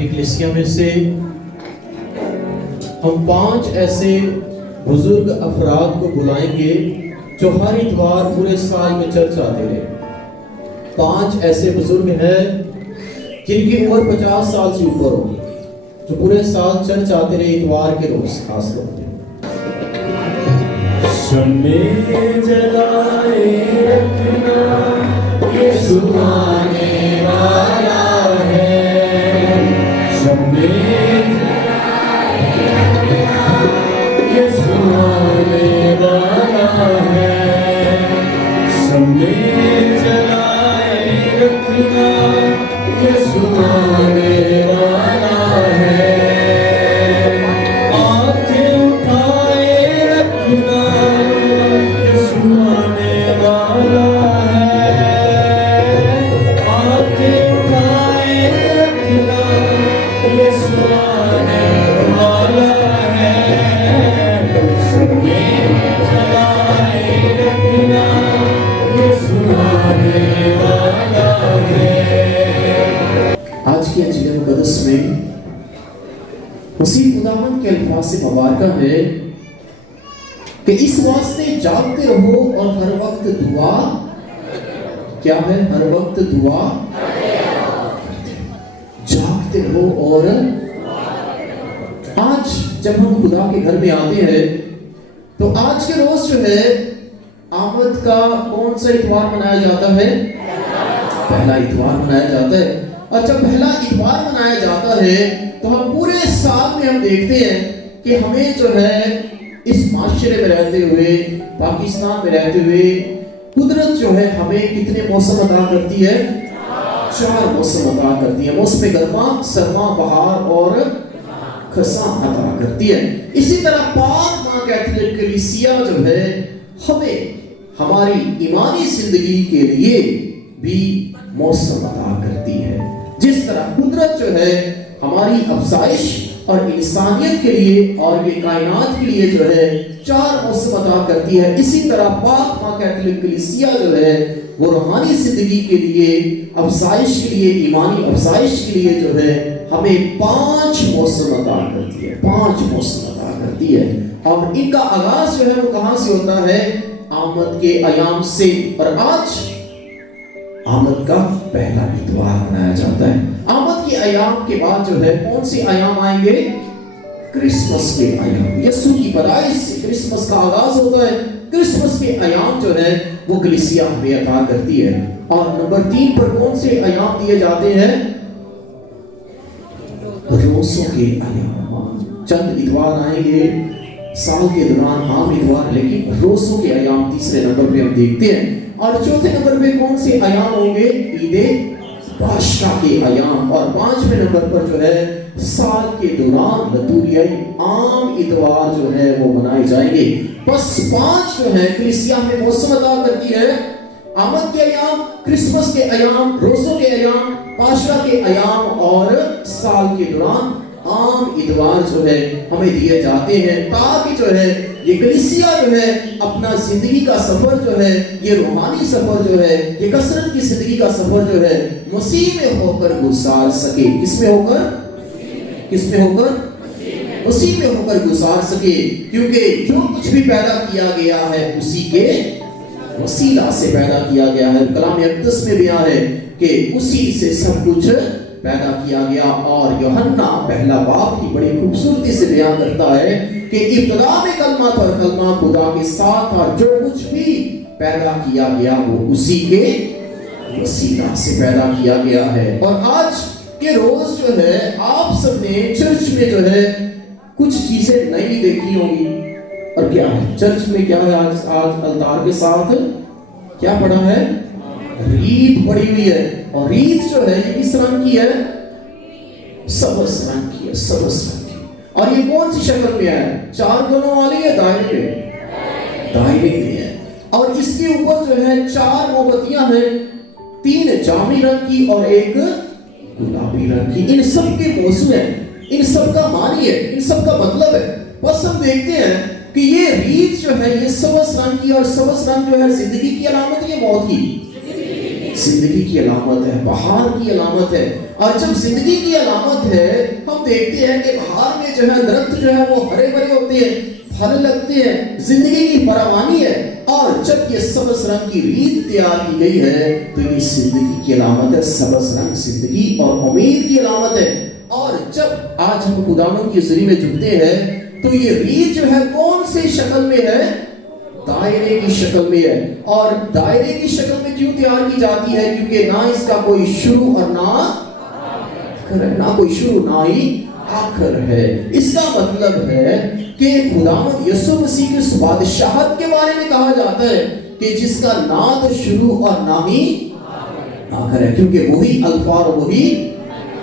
اپنی کلیسیا میں سے ہم 5 ایسے بزرگ افراد کو بلائیں گے جو ہر اتوار پورے سال میں چرچ آتے رہے۔ 5 ایسے بزرگ ہیں جن کی عمر 50 سال سے اوپر ہوگی، جو پورے سال چرچ آتے رہے اتوار کے روز خاص طور پہ۔ شمع جلائے رکھنا یسوع آنے والا ہے، شمع جلائے رکھنا یسوع آنے والا ہے، شمع جلائے رکھنا یسوع آنے والا ہے، آنکھیں اٹھائے رکھنا مقدس میں مسیح خداوند کے الفاظ سے مبارکہ ہے کہ اس واسطے جاگتے رہو اور ہر وقت دعا کیا ہے؟ ہر وقت دعا جاگتے رہو۔ اور آج جب ہم خدا کے گھر میں آتے ہیں تو آج کے روز جو ہے آمد کا کون سا اتوار منایا جاتا ہے؟ پہلا اتوار منایا جاتا ہے۔ اور جب پہلا اتوار منایا جاتا ہے تو ہم پورے سال میں ہم دیکھتے ہیں کہ ہمیں جو ہے اس معاشرے میں رہتے ہوئے، پاکستان میں رہتے ہوئے قدرت جو ہے ہمیں کتنے موسم عطا کرتی ہے؟ 4 موسم عطا کرتی ہے۔ موسم گرما، سرما، بہار اور خزاں عطا کرتی ہے۔ اسی طرح پاک ماں کیتھولک کلیسیا جو ہے ہمیں ہماری ایمانی زندگی کے لیے بھی موسم عطا کرتی ہے۔ جس طرح قدرت جو ہے ہماری افزائش اور انسانیت کے لیے اور یہ کائنات کے لیے جو ہے 4 موسم عطا کرتی ہے، اسی طرح پاک ماں کیتھولک کلیسیا جو ہے وہ روحانی زندگی کے لیے، افزائش کے لیے، ایمانی افزائش کے لیے جو ہے ہمیں 5 موسم عطا کرتی ہے، 5 موسم عطا کرتی ہے۔ اور ان کا آغاز جو ہے وہ کہاں سے ہوتا ہے؟ آمد کے ایام سے۔ اور آج آمد کا پہلا اتوار منایا جاتا ہے۔ آمد کے ایام کے بعد جو ہے کون سے ایام آئیں گے؟ کرسمس کے ایام۔ یسوع کی پیدائش سے کرسمس کا آغاز ہوتا ہے۔ کرسمس کے ایام جو ہے وہ کلیسیا ہمیں عطا کرتی ہے۔ اور نمبر 3 پر کون سے ایام دیے جاتے ہیں؟ روزوں کے ایام۔ چند اتوار آئیں گے سال کے دوران، عام اتوار، لیکن روزوں کے ایام تیسرے نمبر پہ ہم دیکھتے ہیں۔ اور چوتھے نمبر پہ کون سے ایام ہوں گے؟ عید پاشا کے ایام۔ اور 5ویں نمبر پر جو ہے سال کے دوران لطوریائی عام اتوار جو ہے وہ منائے جائیں گے۔ بس 5 جو ہے کلیسیا میں موسم عطا کرتی ہے۔ آمد کے ایام، کرسمس کے ایام، روزوں کے ایام، پاشا کے ایام اور سال کے دوران عام اتوار جو ہے ہمیں دیے جاتے ہیں، تاکہ جو ہے یہ کلیسیا جو ہے اپنا زندگی کا سفر جو ہے، یہ روحانی سفر جو ہے، یہ کثرت کی زندگی کا سفر جو ہے مسیح میں ہو کر گزار سکے۔ کس میں ہو کر؟ کس میں ہو کر؟ مسیح میں ہو کر گزار سکے، کیونکہ جو کچھ بھی پیدا کیا گیا ہے اسی کے وسیلہ سے پیدا کیا گیا ہے۔ کلام اقدس میں بیان ہے کہ اسی سے سب کچھ پیدا کیا گیا۔ اور یوحنا پہلا باب کی بڑی خوبصورتی سے بیان کرتا ہے کہ ابتدا میں کلمہ تھا، کلمہ خدا کے ساتھ تھا، جو کچھ بھی پیدا کیا گیا وہ اسی کے وسیلہ سے پیدا کیا گیا ہے۔ اور آج کے روز جو ہے آپ سب نے چرچ میں جو ہے کچھ چیزیں نئی دیکھی ہوں گی۔ اور کیا ہے چرچ میں؟ کیا ہے آج التار کے ساتھ کیا پڑا ہے؟ ریت پڑی ہوئی ہے۔ اور ریت جو ہے یہ کس رنگ کی ہے؟ سبز رنگ کی ہے، سبز رنگ کی۔ اور یہ کون سی شکل میں ہے؟ 4 کونوں والی ہے، دائرے میں؟ دائرے میں ہے۔ اور اس کے اوپر جو ہے 4 موم بتیاں ہیں، 3 جامنی رنگ کی اور 1 گلابی رنگ کی۔ ان سب کے موضوع ہیں، ان سب کا معنی ہے، ان سب کا مطلب ہے۔ بس ہم دیکھتے ہیں کہ یہ ریت جو ہے یہ سبز رنگ کی، اور سبز رنگ جو ہے زندگی کی علامت ہے، موت کی जिंदगी की अलामत है, बहार की अलामत है। और जब जिंदगी की अलामत है, हम देखते हैं कि बहार में जो है दरख्त जो है वो हरे भरे होते हैं, फल लगते हैं, जिंदगी की फरावानी है। और जब ये सबस रंग की रीत तैयार की गई है तो ये जिंदगी की अलामत है, सबस रंग जिंदगी और उम्मीद की अलामत है। और जब आज हम खुदावंद की हज़ूरी में झुकते हैं तो ये रीत जो है कौन से शक्ल में है? दायरे की शक्ल में है। और दायरे की शक्ल में क्यों तैयार की जाती है? क्योंकि ना इसका कोई शुरू और ना कोई शुरू ना ही आखिर है। इसका मतलब है कि खुदावंद यीशु मसीह की उस बादशाहत के बारे में कहा जाता है कि जिसका ना तो शुरू और ना ही आखिर है, क्योंकि वही अल्फा और वही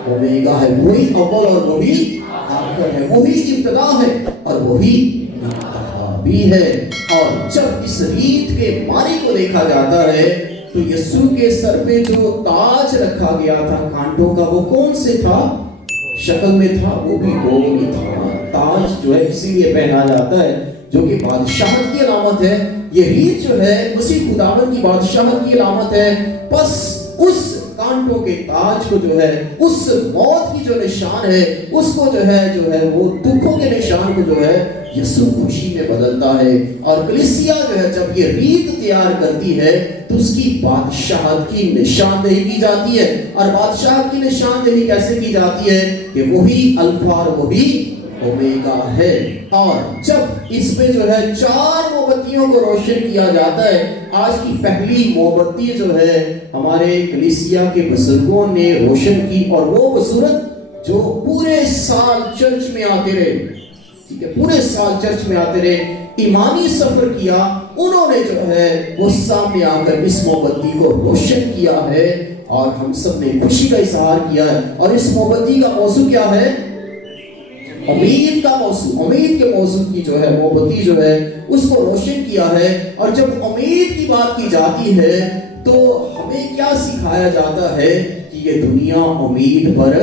ओमेगा है, वही अव्वल और वही आखिर है, वही इब्तिदा है और वही इंतहा भी है। और जब इस रीत के मारी को देखा जाता है तो यीशु के सर पे जो ताज रखा गया था कांटों का, वो कौन से था? शक्ल में था, वो भी गोल था। ताज जो है इसीलिए पहना जाता है जो कि बादशाहत की अलामत है। ये रीत जो है मसीह खुदावंद की बादशाहत की अलामत है। बस उस कांटों के ताज को जो है, उस मौत की जो निशान है, उसको जो है वो दुखों के निशान को जो है यीशु खुशी में बदलता है। और कलीसिया जो है जब ये रीत तैयार करती है तो उसकी बादशाहत की निशानदेही की जाती है। और बादशाहत की निशानदेही कैसे की जाती है? कि वही अल्फा और वही ओमेगा है। और जब इसमें जो है 4 मोमबत्तियों को रोशन किया जाता है, आज की पहली मोमबत्ती जो है हमारे कलीसिया के बुजुर्गों ने रोशन की, और वो बसूरत जो पूरे साल चर्च में आते रहे, ठीक है, पूरे साल चर्च में आते रहे, ईमानी सफर किया, उन्होंने जो है वो सामने आकर इस मोमबत्ती को रोशन किया है और हम सब ने खुशी का इजहार किया है। और इस मोमबत्ती का मौजू क्या है? उम्मीद का मौसम, उम्मीद के मौसम की जो है मोमबत्ती जो है उसको रोशन किया है। और जब उम्मीद की बात की जाती है तो हमें क्या सिखाया जाता है कि ये दुनिया उम्मीद पर,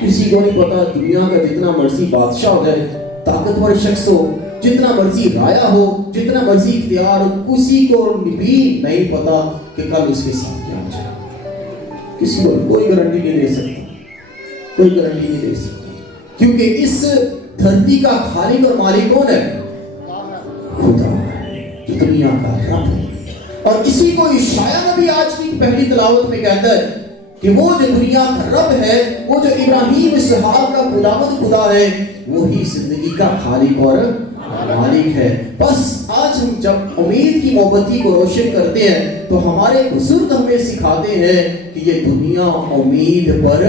किसी को नहीं पता, दुनिया का जितना मर्जी बादशाह हो जाए, ताकतवर शख्स हो, जितना मर्जी राया हो, जितना मर्जी इख्तियार हो, किसी को भी नहीं पता कि कल उसके साथ क्या हो जाए। किसी को कोई गारंटी नहीं दे सकता, कोई गारंटी नहीं दे सकता, क्योंकि इस धरती का खालिक और मालिक कौन है? खुदा, जो दुनिया का रब है। और इसी को यशायाह नबी आज की पहली तिलावत में कहता है कि वो जो दुनिया का रब है, वो जो इब्राहिम इसहाक का खुदावंद खुदा है, वही जिंदगी का खालिक और मालिक है। बस आज हम जब उम्मीद की मोमबत्ती को रोशन करते हैं तो हमारे बुजुर्ग हमें सिखाते हैं कि ये दुनिया उम्मीद पर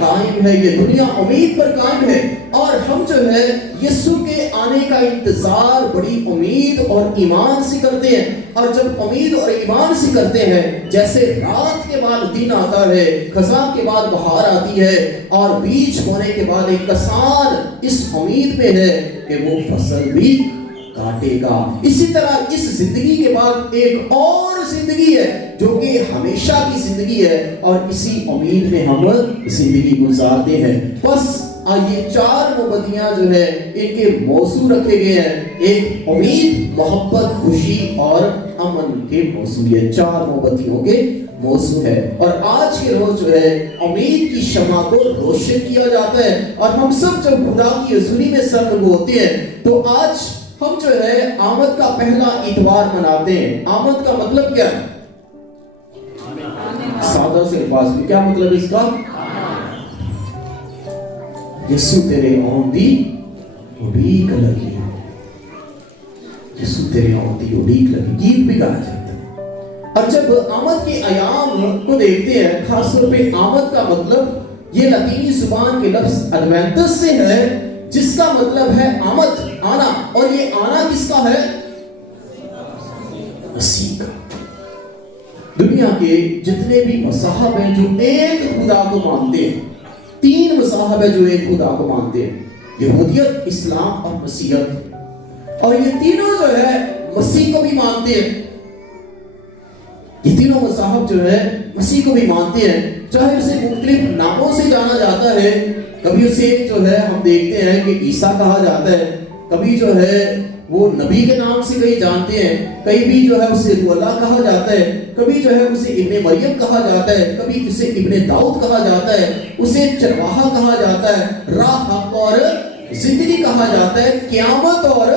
कायम है, ये दुनिया उम्मीद पर कायम है। और हम जो है यीशु के आने का इंतजार बड़ी उम्मीद और ईमान से करते हैं। और जब उम्मीद और ईमान से करते हैं, जैसे रात के बाद दिन आता है, खज़ां के बाद बहार आती है, और बीज होने के बाद एक किसान इस उम्मीद में है कि वो फसल भी काटेगा। इसी तरह इस जिंदगी के बाद एक और जिंदगी है जो कि हमेशा की जिंदगी है, और इसी उम्मीद में हम जिंदगी गुजारते हैं। बस ये 4 मोमबत्तियां जो है इनके मौजू रखे गए हैं, एक उम्मीद, मोहब्बत, खुशी और अमन के मौजू। ये 4 मोमबत्तियों के मौजू है। और आज के रोज जो है उम्मीद की शमा को रोशन किया जाता है। और हम सब जब खुदा की हज़ूरी में सरगर्म होते हैं तो आज हम जो है आमद का पहला इतवार मनाते हैं। आमद का मतलब क्या है? सादा से अल्फाज में क्या मतलब इसका? यीशु तेरे औंदी उड़ीक लगी, यीशु तेरे औंदी उड़ीक लगी, गीत भी गाया जाता है। और जब आमद के आयाम को देखते हैं, खासतौर पे आमद का मतलब ये लतीनी जुबान के लफ्ज एडवेंटस से है, जिसका मतलब है आमद, आना। और ये आना किसका है? मसीह का। दुनिया के जितने भी मज़हब हैं जो एक खुदा को मानते हैं, 3 मज़हब है जो एक खुदा को मानते हैं, यहूदियत, इस्लाम और मसीहत। और ये तीनों जो है मसीह को भी मानते हैं। ये तीनों मज़हब जो है मसीह को भी मानते हैं, चाहे उसे मुख्तलिफ नामों से जाना जाता है। कभी उसे जो है हम देखते हैं कि ईसा कहा जाता है, कभी जो है वो नबी के नाम से कहीं जानते हैं, कहीं भी जो है उसे रुअल्लाह कहा जाता है, कभी जो है उसे इब्ने मरियम कहा जाता है, कभी उसे इब्ने दाऊद कहा जाता है, उसे चरवाहा कहा जाता है, राह हक और जिंदगी कहा जाता है, क़यामत और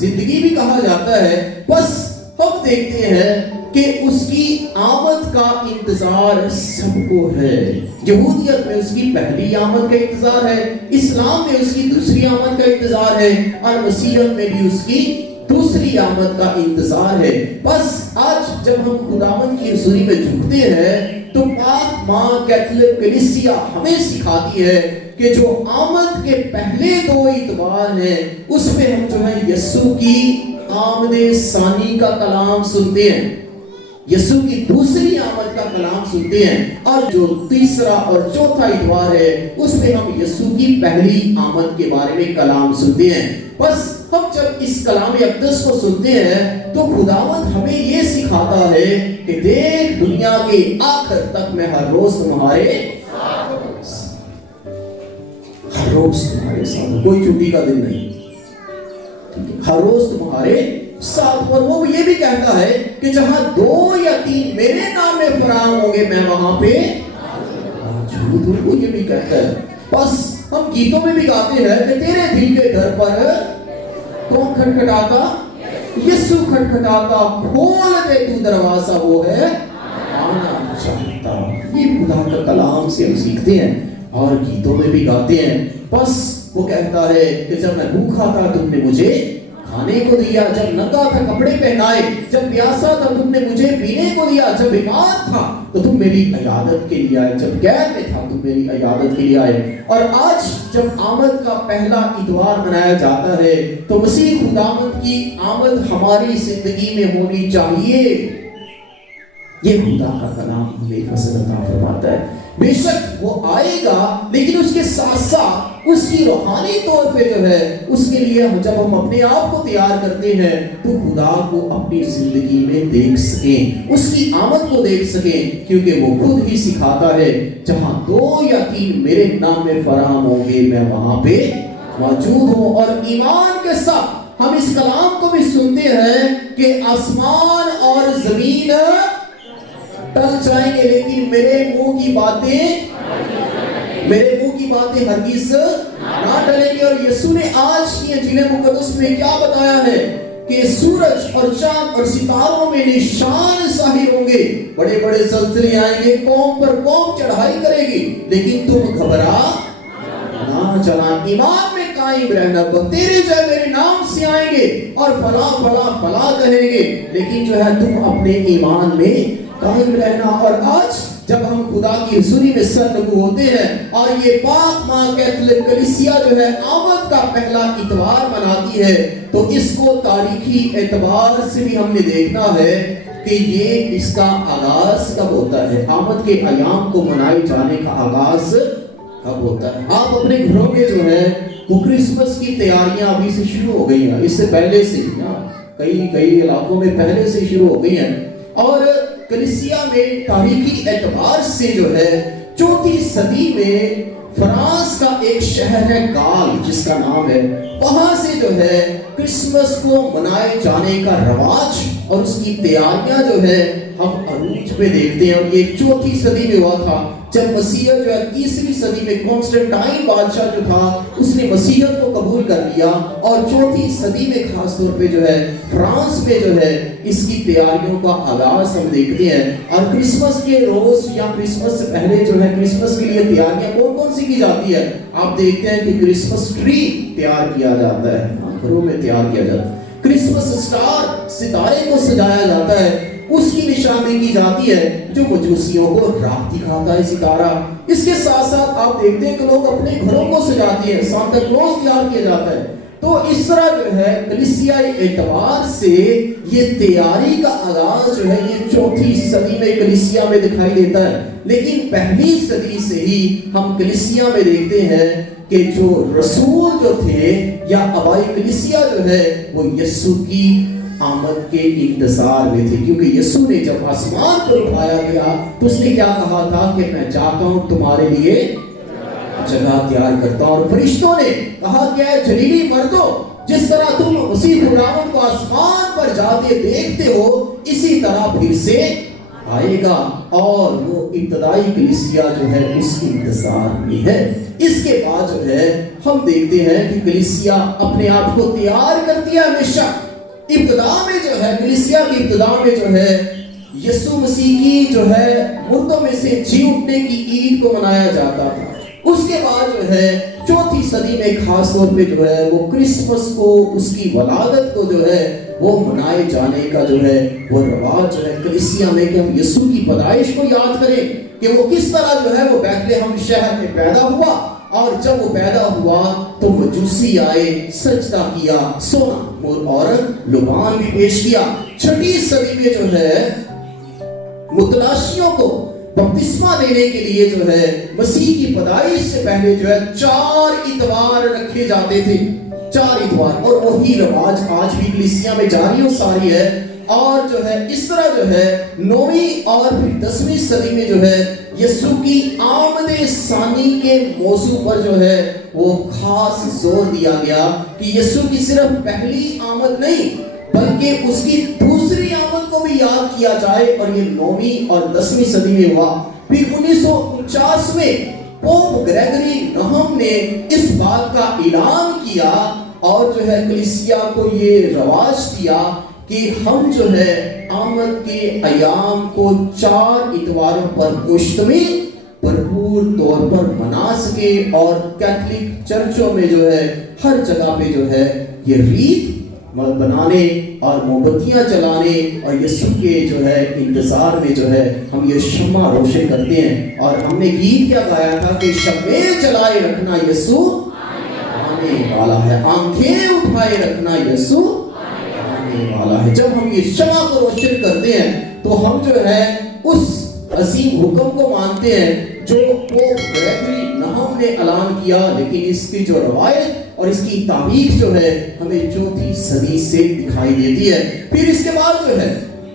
जिंदगी भी कहा जाता है। बस हम देखते हैं कि उसकी आमद का इंतजार सबको है। यहूदियत में उसकी पहली आमद का इंतजार है, इस्लाम में उसकी दूसरी आमद का इंतजार है, और मसीहत में भी उसकी दूसरी आमद का इंतजार है। बस आज जब हम खुदावंद की हुजूरी में झुकते हैं तो पाक माँ कैथोलिक कलीसिया हमें सिखाती है कि जो आमद के पहले 2 इतवार हैं उसमें हम जो है यीशु की आमदे सानी का कलाम सुनते हैं, यीशु की दूसरी आमद का कलाम सुनते हैं, और जो तीसरा और चौथा इतवार है उसमें हम यीशु की पहली आमद के बारे में कलाम सुनते हैं। बस हम जब इस कलाम अक़दस को सुनते हैं तो खुदावंद हमें ये सिखाता है कि देख दुनिया के आखिर तक मैं हर रोज तुम्हारे साथ, कोई छुट्टी का दिन नहीं, हर रोज तुम्हारे साथ। और वो ये भी कहता है कि जहां 2 या 3 मेरे नाम में फराम होंगे मैं वहां पे मौजूद हूं, ये भी कहता है। बस हम गीतों में भी गाते हैं कि तेरे दिल के घर पर कौन खटखटाता, यीशु खटखटाता, खोल दे तू दरवाजा, वो है आना चाहता। ये खुदा का कलाम से हम सीखते हैं और गीतों में भी गाते हैं। बस वो कहता है कि जब मैं भूखा था तुमने मुझे खाने को दिया, जब नंगा था कपड़े पहनाए, जब प्यासा था तुमने मुझे पीने को दिया, जब बीमार था तो तुम मेरी इयादत के लिए आए, जब कैद में था तुम मेरी इयादत के लिए आए। और आज जब आमद का पहला इतवार मनाया जाता है तो मसीह खुदावंद की आमद हमारी जिंदगी में होनी चाहिए। ये खुदा का कलाम हमें फजल अता फरमाता है। बेशक वो आएगा लेकिन उसके साथ साथ उसकी रूहानी तौर पे जो है उसके लिए जब हम अपने आप को तैयार करते हैं तो खुदा को अपनी जिंदगी में देख सकें, उसकी आमद को देख सकें, क्योंकि वो खुद ही सिखाता है जहां 2 या 3 मेरे नाम में फराम होंगे मैं वहां पे मौजूद हूं। और ईमान के साथ हम इस कलाम को भी सुनते हैं कि आसमान और जमीन टल जाएंगे लेकिन मेरे मुंह की बातें हरगिज ना टलेंगी। और यीशु ने आज की इंजील मुकद्दस में क्या बताया है कि सूरज और चांद और सितारों में निशान ज़ाहिर होंगे, बड़े बड़े ज़लज़ले आएंगे, कौम पर कौम चढ़ाई करेगी, लेकिन तुम घबरा ना जाना, ईमान में कायम रहना। तेरे जो है मेरे नाम से आएंगे और फला फला फला कहेंगे, लेकिन जो है तुम अपने ईमान में कायम रहना। और आज जब हम खुदा की हुजूरी में सरनगू होते हैं और ये पाक माँ कैथोलिक कलीसिया जो है आमद का पहला इतवार मनाती है तो इसको तारीखी एतबार से भी हमने देखना है कि ये इसका आगाज कब होता है, आमद के अयाम को मनाए जाने का आगाज कब होता है। आप अपने घरों में जो है वो क्रिसमस की तैयारियां अभी से शुरू हो गई हैं, इससे पहले से कई इलाकों में पहले से शुरू हो गई हैं। और कलीसिया में तारीखी एतबार से जो है 4वीं सदी में फ्रांस का एक शहर है गाल जिसका नाम है, वहां से जो है क्रिसमस को मनाए जाने का रवाज और उसकी तैयारियां जो है हम अरूज पे देखते हैं। और ये 4वीं सदी में हुआ था जब मसीह जो है 3वीं सदी में कॉन्स्टेंटाइन बादशाह जो था उसने मसीहत को कबूल कर लिया। और 4वीं सदी में खास तौर पे जो है फ्रांस में जो है इसकी तैयारियों का आगाज हम देखते हैं। और क्रिसमस के रोज या क्रिसमस से पहले जो है क्रिसमस के लिए तैयारियां कौन कौन सी की जाती है, आप देखते हैं कि क्रिसमस ट्री तैयार किया जाता है, घरों में तैयार किया जाता है, क्रिसमस स्टार सितारे को सजाया जाता है, उसकी निशानी की जाती है जो मजूसियों को राह दिखाता है सितारा। इसके साथ साथ आप देखते हैं कि लोग अपने घरों को सजाते हैं, सांता क्लॉज तैयार किया जाता है। तो इस तरह जो है कलीसियाई एतबार से ये तैयारी का आगाज जो है ये 4वीं सदी में कलीसिया में दिखाई देता है। लेकिन पहली सदी से ही हम कलीसिया में देखते हैं कि जो रसूल जो थे या अबाई कलीसिया जो है वो यीशु की आमद के इंतजार में थे, क्योंकि यीशु ने जब आसमान पर उठाया गया तो उसने क्या कहा था कि मैं जाता हूं तुम्हारे लिए जगह तैयार करता हूं। और फरिश्तों ने कहा क्या है, जलीली मर्दों जिस तरह तुम मसीह खुदावंद को आसमान पर जाते देखते हो, इसी तरह फिर से आएगा। और वो इब्तदाई कलीसिया जो है उसकी इंतजार में है। इसके बाद जो है हम देखते हैं कि कलीसिया अपने आप को तैयार करती है हमेशा। इब्तदा में जो है, कलीसिया की इब्तदा में जो है यीशु मसीह की जो है मुर्दों में से जी उठने की ईद को मनाया जाता था। उसके बाद जो है चौथी सदी में खास तौर पे जो है वो क्रिसमस को, उसकी वलादत को जो है वो मनाए जाने का जो है वो रवाज जो है कलीसिया में, कि हम यीशु की पैदाइश को याद करें कि वो किस तरह जो है वो बैतलहम शहर में पैदा हुआ। और जब वो पैदा हुआ तो मजूसी आए, सजदा किया, सोना और लुबान भी पेश किया। छठी सदी में जो है मुतलाशियों को बपतिस्मा देने के लिए जो है मसीह की पैदाइश से पहले जो है 4 इतवार रखे जाते थे, 4 इतवार। और वही रवाज आज भी कलीसिया में जारी और सारी है। और जो है इस तरह जो है 9वीं और फिर 10वीं सदी में जो है यीशु की आमदे सानी के मौजू पर जो है वो खास जोर दिया गया कि यीशु की सिर्फ पहली आमद नहीं बल्कि उसकी दूसरी आमद को भी याद किया जाए। और ये 9वीं और 10वीं सदी में हुआ। फिर 1949 में पोप ग्रेगरी नहम ने इस बात का ऐलान किया और जो है कलीसिया को ये रवाज दिया कि हम जो है आमद के अयाम को 4 इतवारों पर मुश्तमिल भरपूर तौर पर मना सके। और कैथोलिक चर्चों में जो है हर जगह पे जो है ये रीत बनाने और मोमबत्तियां जलाने और यीशु के जो है इंतजार में जो है हम ये शम्मा रोशन करते हैं। और हमने गीत क्या गाया था कि शम्मे जलाए रखना यीशु आने वाला है, आंखें उठाए रखना यीशु आने वाला है। जब हम ये शम्मा को रोशन करते हैं तो हम जो है उस अजीम हुक्म को मानते हैं जो पोप ग्रेगरी नहम ने ऐलान किया। लेकिन इसकी जो रवायत और इसकी तारीख जो है हमें चौथी सदी से दिखाई देती है। फिर इसके बाद जो है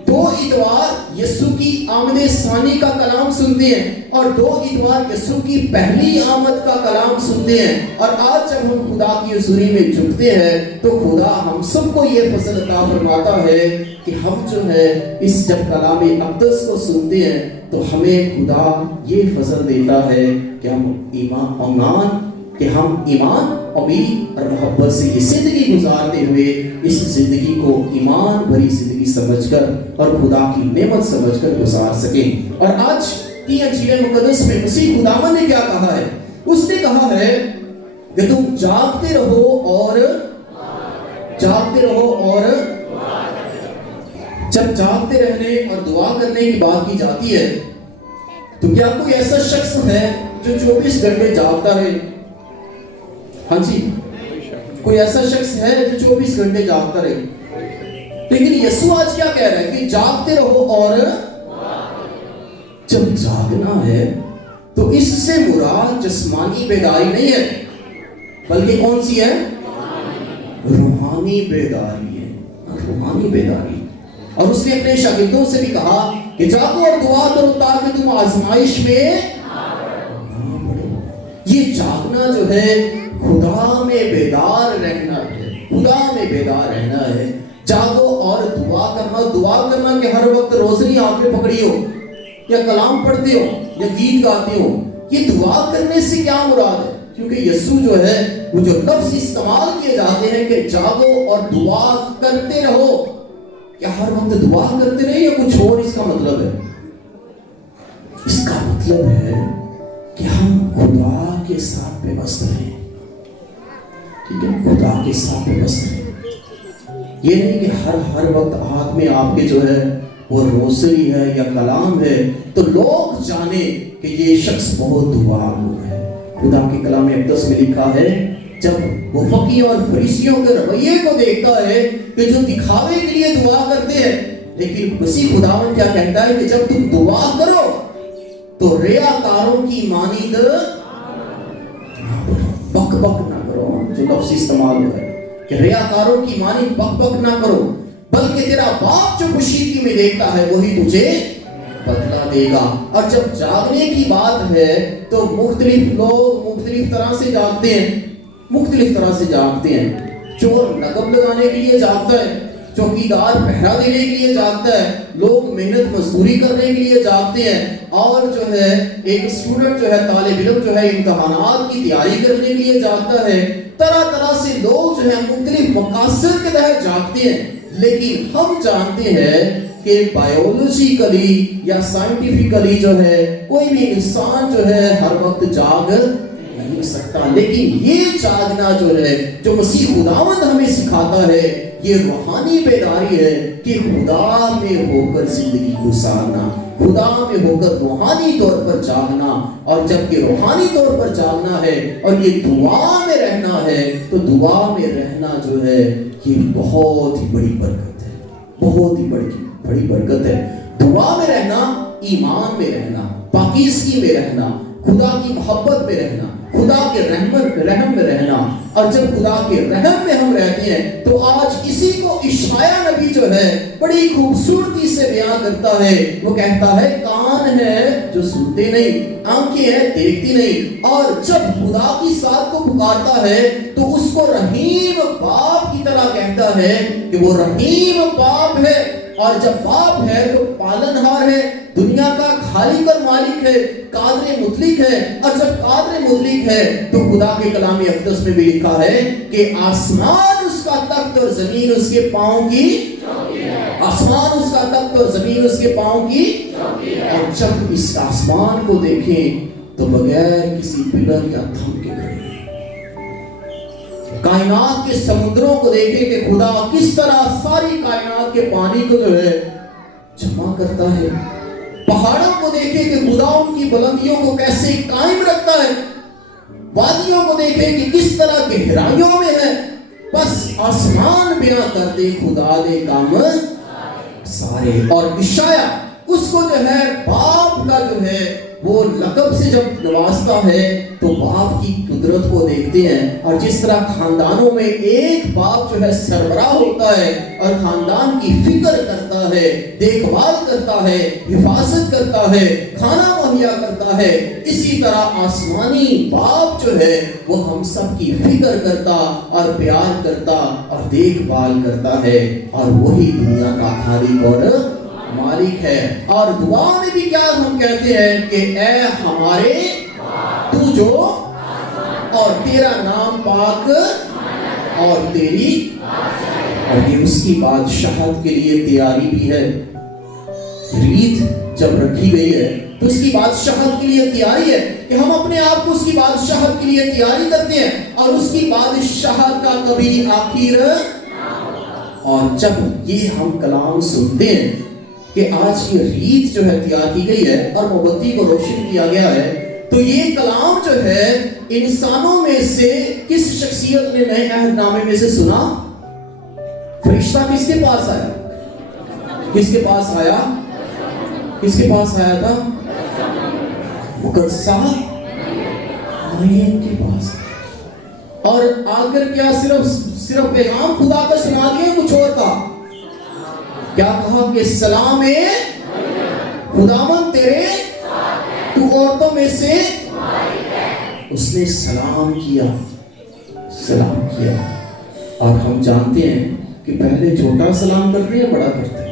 2 इतवार यीशु की आमदे सानी का कलाम सुनते हैं और 2 इतवार यीशु की पहली आमद का कलाम सुनते हैं। और आज जब हम खुदा की हुजूरी में झुकते हैं तो खुदा हम सबको ये फजल अता फरमाता है कि हम जो है इस जब कलाम अक़दस को सुनते हैं तो हमें खुदा ये फजल देता है कि हम ईमान उम्मीद और मोहब्बत से ये जिंदगी गुजारते हुए इस जिंदगी को ईमान भरी जिंदगी समझकर और खुदा की नेमत समझकर गुजार सकें। और आज की अंजील मुकद्दस में मसीह खुदावंद ने क्या कहा है? उसने कहा है कि तुम जागते रहो और जब जागते रहने और दुआ करने की बात की जाती है तो क्या कोई ऐसा शख्स है जो 24 घंटे जागता रहे? हाँ जी, कोई ऐसा शख्स है जो 24 घंटे जागता रहे? लेकिन यीशु आज क्या कह रहा है कि जागते रहो। और जब जागना है तो इससे मुराद जिस्मानी बेदारी नहीं है बल्कि कौन सी है? रूहानी बेदारी है, रूहानी बेदारी। और उसने अपने शागिर्दों से भी कहा कि जागो और दुआ करो ताकि तुम आजमाइश में ना पड़ो। ये जागना जो है खुदा में बेदार रहना है, खुदा में बेदार रहना है। जागो और दुआ करना कि हर वक्त रोशनी हाथ में पकड़ी हो या कलाम पढ़ते हो या गीत गाते हो। ये दुआ करने से क्या मुराद है? क्योंकि यीशु जो है वो जो लफ्ज इस्तेमाल किए जाते हैं कि जागो और दुआ करते रहो, क्या हर वक्त दुआ करते रहे या कुछ और इसका मतलब है? इसका मतलब है कि हम खुदा के साथ व्यवस्थ रहें, ठीक है? खुदा के साथ व्यवस्थ रहें। ये नहीं कि हर वक्त हाथ में आपके जो है वो रोसरी है या कलाम है तो लोग जाने कि ये शख्स बहुत दुआलू है। खुदा के कलाम अक़दस में लिखा है जब वो फकीह और फरीसियों के रवैये को देखता है कि जो दिखावे के लिए दुआ करते हैं, लेकिन मसीह खुदावंद क्या कहता है कि जब तुम दुआ करो तो रियाकारों की मानिंद बक बक ना करो। जो लफ्ज़ इस्तेमाल होता है कि रियाकारों की मानिंद बक बक ना करो, बल्कि तेरा बाप जो खुशीकी में देखता है वही तुझे बदला देगा। और जब जागने की बात है तो मुख्तलिफ लोग मुख्तलिफ तरह से जागते हैं, मुख्तलिफ तरह से जागते हैं। चोर नकब लगाने के लिए जागता है, चौकीदार पहरा देने के लिए जागता है, लोग मेहनत मजदूरी करने के लिए जागते हैं, और जो है एक स्टूडेंट जो है तालिब इल्म जो है इम्तिहानात की तैयारी करने के लिए जागता है। तरह तरह से लोग जो है मुख्तलिफ मकासद के तहत जागते हैं। लेकिन हम जानते हैं कि बायोलॉजिकली या साइंटिफिकली जो है कोई भी इंसान जो है हर वक्त जाग नहीं सकता। लेकिन ये जागना जो है, जो मसीह खुदावंद हमें सिखाता है, ये रूहानी बेदारी है कि खुदा में होकर जिंदगी गुजारना, खुदा में होकर रूहानी तौर पर जागना। और जब ये रूहानी तौर पर जागना है और ये दुआ में रहना है, तो दुआ में रहना जो है ये बहुत ही बड़ी बरकत है, बहुत ही बड़ी बरकत है। दुआ में रहना, ईमान में रहना, पाकीज़गी में रहना, खुदा की मोहब्बत में रहना, खुदा के रहम में रहना। और जब खुदा के रहम में हम रहते हैं तो आज इसी को इशाया नबी जो है बड़ी खूबसूरती से बयां करता है। वो कहता है कान है जो सुनते नहीं, आंखें हैं देखती नहीं। और जब खुदा की साथ को पुकारता है तो उसको रहीम बाप की तरह कहता है कि वो रहीम बाप है। और जब बाप है तो पालनहार है, दुनिया का खालिक और मालिक है, कादर मुतलिक है। और जब कादर मुतलिक है तो खुदा के कलाम अक़दस में भी लिखा है कि आसमान उसका तख्त और जमीन उसके पांव की, आसमान उसका तख्त और जमीन उसके पांव की। और जब इस आसमान को देखें तो बगैर किसी पिलर या थंब के खड़े हैं। कायनात के समुद्रों को देखें कि खुदा किस तरह सारी कायनात के पानी को जो है जमा करता है। पहाड़ों को देखें कि खुदा उनकी बुलंदियों को कैसे कायम रखता है। वादियों को देखें कि किस तरह गहराइयों में है। बस आसमान बयां कर दे खुदा दे काम सारे। और इशाया उसको जो है बाप का जो है वो लक़ब से जब नवाजता है तो बाप की कुदरत को देखते हैं। और जिस तरह खानदानों में एक बाप जो है सरबराह होता है और खानदान की फिक्र करता है, देखभाल करता है, हिफाजत करता है, खाना मुहैया करता है, इसी तरह आसमानी बाप जो है वो हम सब की फिक्र करता और प्यार करता और देखभाल करता है। और वही दुनिया का खालिक और मालिक है। और दुआ में भी क्या हम कहते हैं कि ऐ हमारे तू जो, और तेरा नाम पाक और तेरी, और ये उसकी बादशाहत के लिए तैयारी भी है। रीत जब रखी गई है तो उसकी बादशाहत के लिए तैयारी है कि हम अपने आप को उसकी बादशाहत के लिए तैयारी करते हैं। और उसकी बादशाहत का कभी आखिर। और जब ये हम कलाम सुनते हैं कि आज ये रीत जो है तैयार की गई है और मोमबत्ती को रोशन किया गया है, तो ये कलाम जो है इंसानों में से किस शख्सियत ने नए अहदनामे में से सुना? फरिश्ता किसके पास आया? किसके पास आया? किसके पास आया था? मुकद्दसा मरियम के पास। और आकर क्या सिर्फ पैगाम खुदा का सुना दिया, कुछ और का? क्या कहा कि सलाम है खुदावंद तेरे, तू औरतों में से, उसने सलाम किया। और हम जानते हैं कि पहले छोटा सलाम करते हैं, बड़ा करते हैं।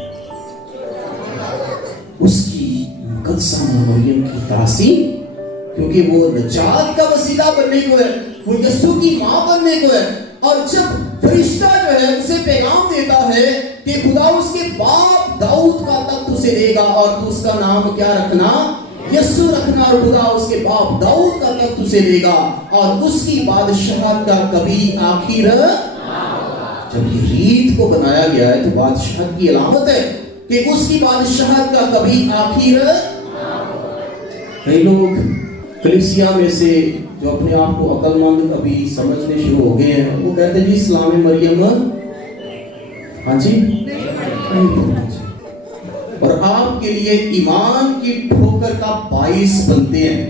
उसकी मुकद्दसा मरियम की तासीम, क्योंकि वो नजात का वसीला बनने को है, वो यीशु की मां बनने को है। और जब फरिश्ता जो है उसे पैगाम देता है कि खुदा उसके बाप दाऊद का तख्त उसे देगा और तू उसका नाम क्या रखना? यीशु रखना। और खुदा उसके बाप दाऊद का तख्त उसे देगा और उसकी बादशाहत का कभी आखिर। जब ये रीत को बनाया गया है तो बादशाहत की अलामत है कि उसकी बादशाहत का कभी आखिर। कई लोग कलीसिया में से जो अपने आप को अक्लमंद अभी समझने शुरू हो गए हैं, वो कहते हैं जी सलाम मरियम, हाँ जी, और आपके लिए ईमान की ठोकर का बाइस बनते हैं।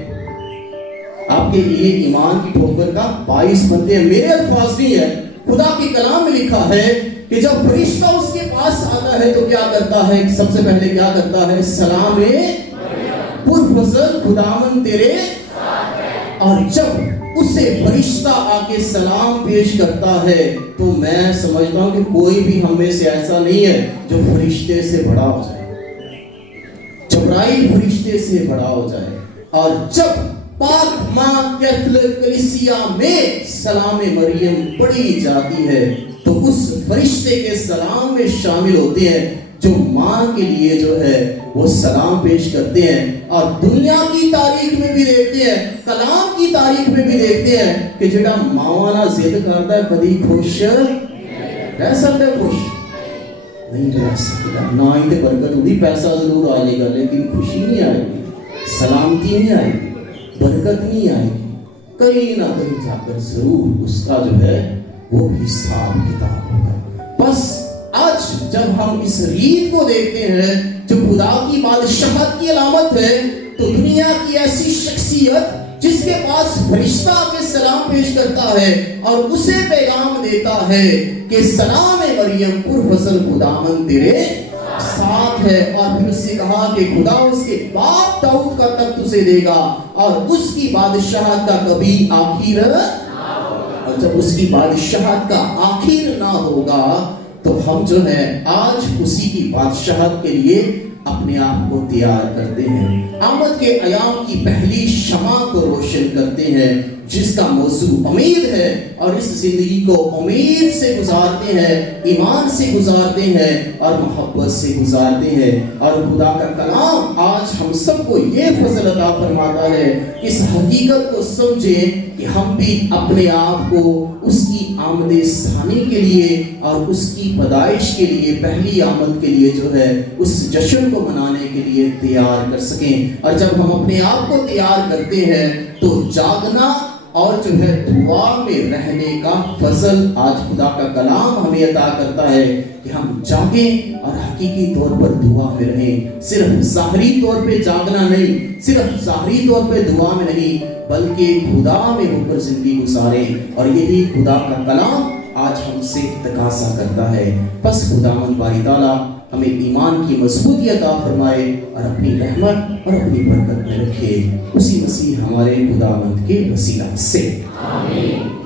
आपके लिए ईमान की ठोकर का बाइस बनते हैं। मेरे अल्फाज नहीं है, खुदा के कलाम में लिखा है कि जब फरिश्ता उसके पास आता है तो क्या करता है? सबसे पहले क्या करता है? सलाम पुरफज़ल खुदावंद तेरे। और जब اسے فرشتہ آके سلام پیش کرتا ہے تو میں سمجھتا ہوں کہ کوئی بھی ہم میں سے ایسا نہیں ہے جو فرشتے سے بڑا ہو جائے، جبرائیل فرشتے سے بڑا ہو جائے۔ اور جب پاک ماں کیتھولک کلیسیا میں سلام مریم پڑھی جاتی ہے تو اس فرشتے کے سلام میں شامل ہوتے ہیں جو ماں کے لیے جو ہے وہ سلام پیش کرتے ہیں۔ اور دنیا کی تاریخ میں بھی دیکھتے ہیں، کلام کی تاریخ میں بھی دیکھتے ہیں کہ جڑا ماوانا ضد کرتا ہے کبھی خوش رہ سکتا ہے، خوش نہیں رہ سکتا۔ نہ ہی تے برکت ہوگی، پیسہ ضرور آ جائے گا لیکن خوشی نہیں آئے گی، سلامتی نہیں آئے گی، برکت نہیں آئے گی۔ کہیں نہ کہیں جا کر ضرور اس کا جو ہے وہ حساب کتاب ہوگا۔ بس آج جب ہم اس ریت کو دیکھتے ہیں جو خدا کی بادشاہت کی علامت ہے، تو دنیا کی ایسی شخصیت جس کے پاس فرشتہ کے سلام پیش کرتا ہے اور اسے پیغام دیتا ہے کہ سلام مریم پرفضل خداوند تیرے ساتھ ہے، اور پھر اس سے کہا کہ خدا اس کے باپ داؤد کا تخت اسے دے گا اور اس کی بادشاہت کا کبھی آخر، اور جب اس کی بادشاہت کا آخر نہ ہوگا تو ہم جو ہے آج اسی کی بادشاہت کے لیے اپنے آپ کو تیار کرتے ہیں، آمد کے ایام کی پہلی شمع کو روشن کرتے ہیں جس کا موضوع امید ہے، اور اس زندگی کو امید سے گزارتے ہیں، ایمان سے گزارتے ہیں اور محبت سے گزارتے ہیں۔ اور خدا کا کلام آج ہم سب کو یہ فضل عطا فرماتا ہے کہ اس حقیقت کو سمجھیں کہ ہم بھی اپنے آپ کو اس کی آمد ثانی کے لیے اور اس کی پیدائش کے لیے، پہلی آمد کے لیے جو ہے اس جشن کو منانے کے لیے تیار کر سکیں۔ اور جب ہم اپنے آپ کو تیار کرتے ہیں تو جاگنا اور جو ہے دعا میں رہنے کا فضل آج خدا کا کلام ہمیں عطا کرتا ہے کہ ہم جاگیں اور حقیقی طور پر دعا میں رہیں، صرف ظاہری طور پہ جاگنا نہیں، صرف ظاہری طور پہ دعا میں نہیں، بلکہ خدا میں ہو کر زندگی گزاریں۔ اور یہی خدا کا کلام آج ہم سے تقاضا کرتا ہے۔ بس خداوند باری تعالیٰ ہمیں ایمان کی مضبوطی عطا فرمائے اور اپنی رحمت اور اپنی برکت میں رکھے، اسی مسیح ہمارے خداوند کے وسیلہ سے، آمین۔